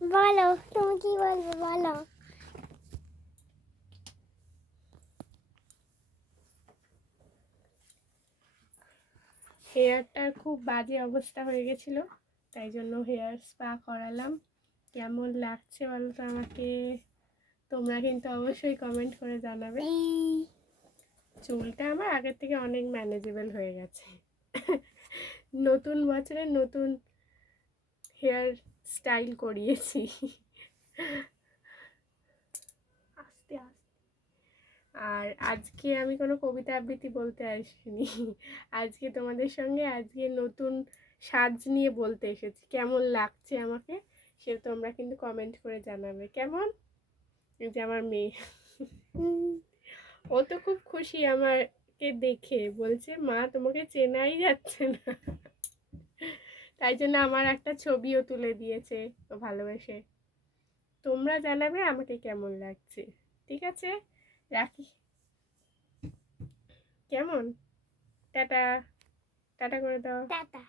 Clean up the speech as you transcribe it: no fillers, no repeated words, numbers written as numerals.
বলো তুমি কি বলবে বলো। হেয়ারটার খুব বাজে অবস্থা হয়ে গেছিল, তাই জন্য হেয়ার স্পা করালাম। কেমন লাগছে বলো তো আমাকে, তোমরা কিন্তু অবশ্যই কমেন্ট করে জানাবে। চুলটা আমার আগের থেকে অনেক ম্যানেজেবল হয়ে গেছে। নতুন বছরে নতুন হেয়ার স্টাইল করিয়েছি। আস্তে আস্তে। আর আজকে আমি কোনো কবিতা আবৃত্তি বলতে আসিনি, আজকে তোমাদের সঙ্গে আজকে নতুন সাজ নিয়ে বলতে এসেছি। কেমন লাগছে আমাকে সে তোমরা কিন্তু কমেন্ট করে জানাবে। কেমন? এই যে আমার মেয়ে, ও তো খুব খুশি আমাকে দেখে, বলছে মা তোমাকে চেনাই যাচ্ছে না। তাই জন্য আমার একটা ছবিও তুলে দিয়েছে ও ভালোবেসে। তোমরা জানাবে আমাকে কেমন লাগছে। ঠিক আছে, রাখি। কেমন? টাটা, টাটা করে দাও। টাটা।